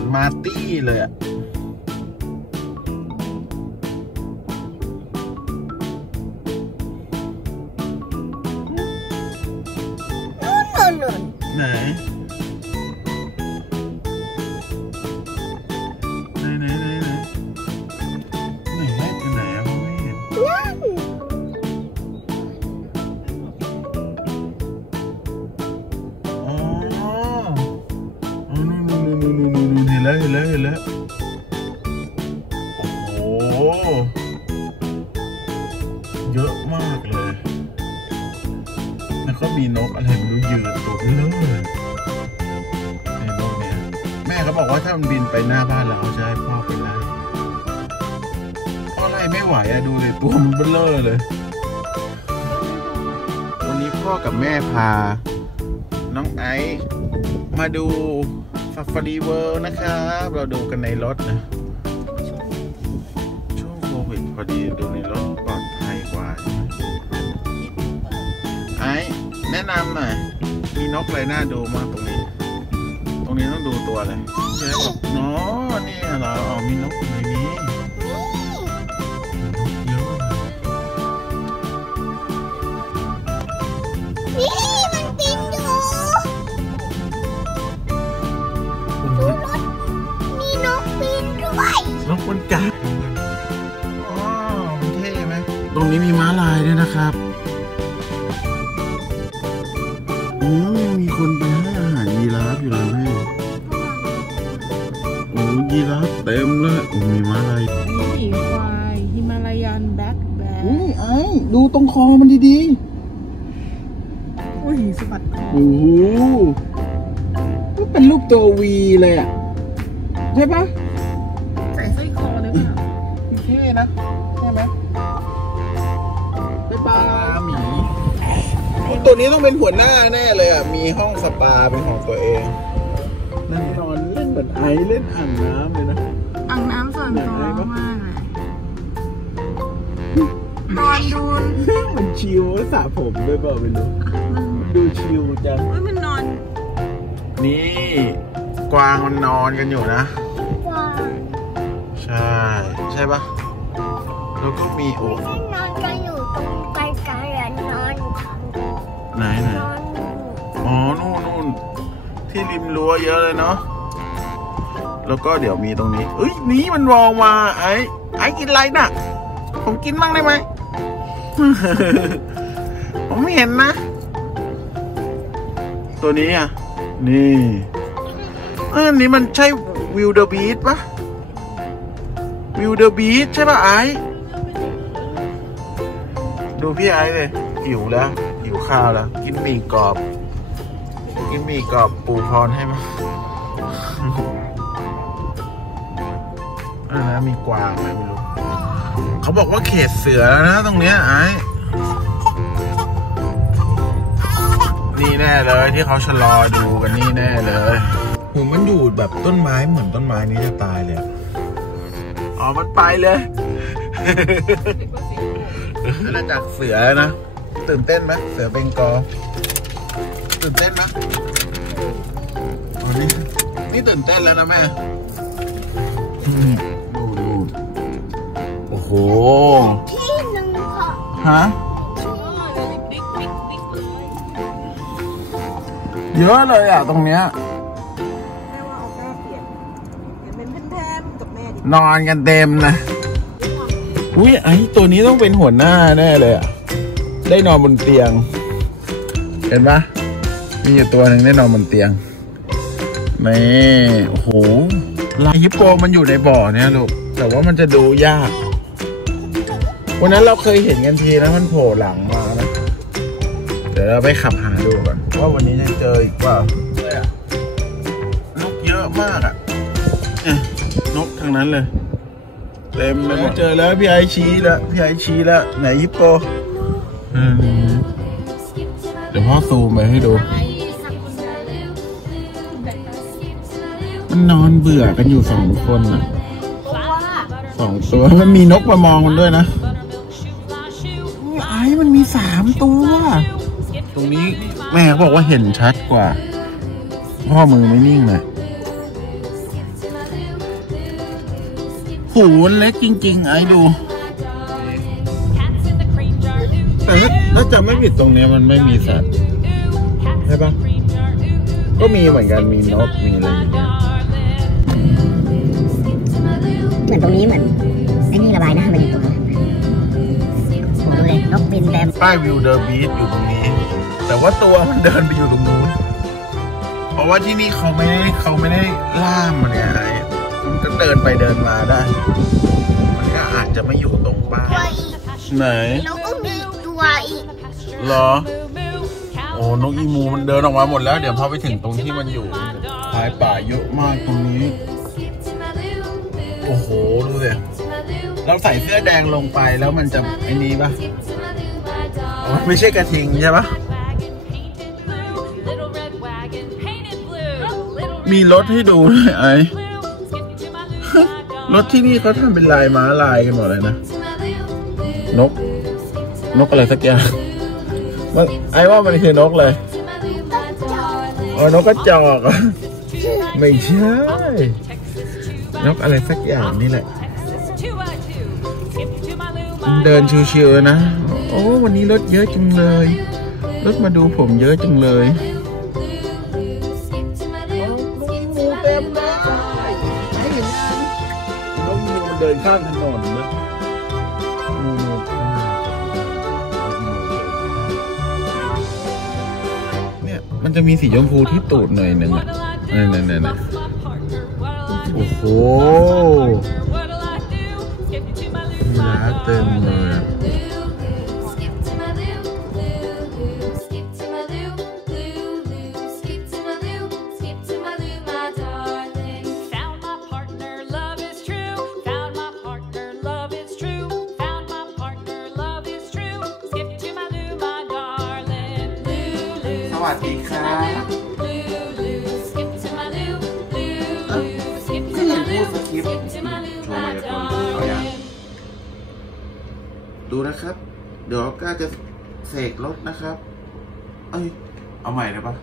อนมาร์ตี้เลยอะไหนเห็นแล้วโอ้โหเยอะมากเลยแล้วก็มีนกอะไรไม่รู้ยืนตัวเบลอเลยในนกเนี่ยแม่เขาบอกว่าถ้ามันบินไปหน้าบ้านเราเขาจะให้พ่อไปไล่พ่อไล่ไม่ไหวอะดูเลยตัวมันเบลอเลยวันนี้พ่อกับแม่พาน้องไอซ์มาดูซาฟารีเวิลด์นะครับเราดูกันในรถนะช่วงโควิดพอดีดูในรถปลอดภัยกว่าไอ้แนะนำหน่อยมีนกอะไรน่าดูมากตรงนี้ต้องดูตัวอะไรใช่ไหมบอกน้อนี่เหรออ๋อมีนกในนี้เยอะนกบนกาอ๋อมันเท่ไหมตรงนี้มีม้าลายด้วยนะครับยังมีคนไปให้อาหารยีราฟอยู่เลยแม่โอ้ยีราฟเต็มเลยมีม้าลายมีหมีควายฮิมาลายันแบล็คแบร์อุ้ยไอ้ดูตรงคอมันดีอุ้ยสะบัดคอโอ้โหก็เป็นรูปตัววีเลยอ่ะใช่ปะใส่สร้อยคอเลยป่ะเท่นะใช่ไหมเป็นปลาหมีตัวนี้ต้องเป็นหัวหน้าแน่เลยอ่ะมีห้องสปาเป็นของตัวเองนั่งนอนเล่นเหมือนไอเล่นอ่างน้ำเลยนะอ่างน้ำส่วนตัวมากเลยนอนดูมันชิวสระผมด้วยเปล่าไม่รู้ดูชิวจังมันนอนนี่กวางมันนอนกันอยู่นะใช่ปะแล้วก็มีโอ้นอนกันอยู่ตรงไกลๆนอนไหนอ๋อนู่นที่ริมรั้วเยอะเลยเนาะแล้วก็เดี๋ยวมีตรงนี้เอ้ยนี่มันมองมาไอ้กินอะไรน่ะผมกินบ้างได้ไหม ผมไม่เห็นนะตัวนี้อ่ะนี่อันนี้มันใช่วิลเดอร์บีสปะวิลเดอร์บีสใช่ปะไอ้ดูพี่ไอ้เลยหิวแล้วหิวข้าวแล้วกินหมี่กรอบปูพรให้มั้ยนะมีกวางไหมไม่รู้เขาบอกว่าเขตเสือแล้วนะตรงเนี้ยไอ้นี่แน่เลยที่เขาชะลอดูกันนี่แน่เลยผมมันอยู่แบบต้นไม้เหมือนต้นไม้นี้จะตายเลยอ๋อมันไปเลยอาณาจักรเสือนะตื่นเต้นไหมเสือเบงกอลตื่นเต้นไหมอ๋อนี่ตื่นเต้นแล้วนะแม่ดูโอ้โหที่หนึ่งฮะเยอะเลยอ่ะตรงเนี้ยนอนกันเต็มนะอุ้ยไอ้ตัวนี้ต้องเป็นหัวหน้าแน่เลยอ่ะได้นอนบนเตียงเห็นปะมีอยู่ตัวหนึ่งได้นอนบนเตียงนี่โอ้โหลายฮิปโปมันอยู่ในบ่อเนี่ยลูกแต่ว่ามันจะดูยากวันนั้นเราเคยเห็นกันทีแล้วมันโผล่หลังมานะเดี๋ยวเราไปขับหาดูก่อนว่าวันนี้จะเจออีกเปล่านกเยอะมากอ่ะนกทั้งนั้นเลยเต็มเลยเจอแล้วพี่ไอชี้แล้วไหนฮิปโปเดี๋ยวพ่อซูมไปให้ดูมันนอนเบื่อกันอยู่2 คนนะ2 ตัวมันมีนกมามองมันด้วยนะไอ้มันมี3 ตัวตรงนี้แม่บอกว่าเห็นชัดกว่าพ่อมือไม่นิ่งเลย หูเล็กจริงๆไอ้ดูแต่ถ้าจำไม่ผิดตรงนี้มันไม่มีสัตว์ใช่ปะก็มีเหมือนกันมีนกมีอะไรอย่างเงี้ยเหมือนตรงนี้เหมือนไอ้นี่ระบายน้ำไปอยู่ตรงนั้นโอ้ดูเลยนกบินเต็มป้ายวิวเดอร์บีชอยู่ตรงนี้แต่ว่าตัวมันเดินไปอยู่ตรงนู้นเพราะว่าที่นี่เขาไม่ได้ล่ามมันเนี่ยมันก็เดินไปเดินมาได้มันก็อาจจะไม่อยู่ตรงบ้านไหนแล้วก็มีตัวอีกเหรอโอ้นกอีมูมันเดินออกมาหมดแล้วเดี๋ยวพอไปถึงตรงที่มันอยู่ท้ายป่าเยอะมากตรงนี้โอ้โหดูสิเราใส่เสื้อแดงลงไปแล้วมันจะไอ้นี้ปะไม่ใช่กระทิงใช่ปะมีรถให้ดูด้วยไอ้รถที่นี่เขาทำเป็นลายม้าลายกันหมดเลยนะนกอะไรสักอย่างไอ้ว่ามันคือนกเลยอ๋อนกกระจอกอ่ะไม่ใช่นกอะไรสักอย่างนี่แหละเดินชิวๆนะโอ้วันนี้รถเยอะจังเลยรถมาดูผมเยอะจังเลยงูเต็มเลยให้เห็นยังนกงูมันเดินข้ามถนนนะเนี่ยมันจะมีสีชมพูที่ตูดหน่อยหนึ่งอ่ะเนี่ยโอ้โหม้าเต็มเลยสวัสดีครับก็ยังพูดสคริปต์โชว์มายากลเอาอย่างดูนะครับเดี๋ยวก้าจะเสกรถนะครับเอ้ยเอาใหม่ได้ปะ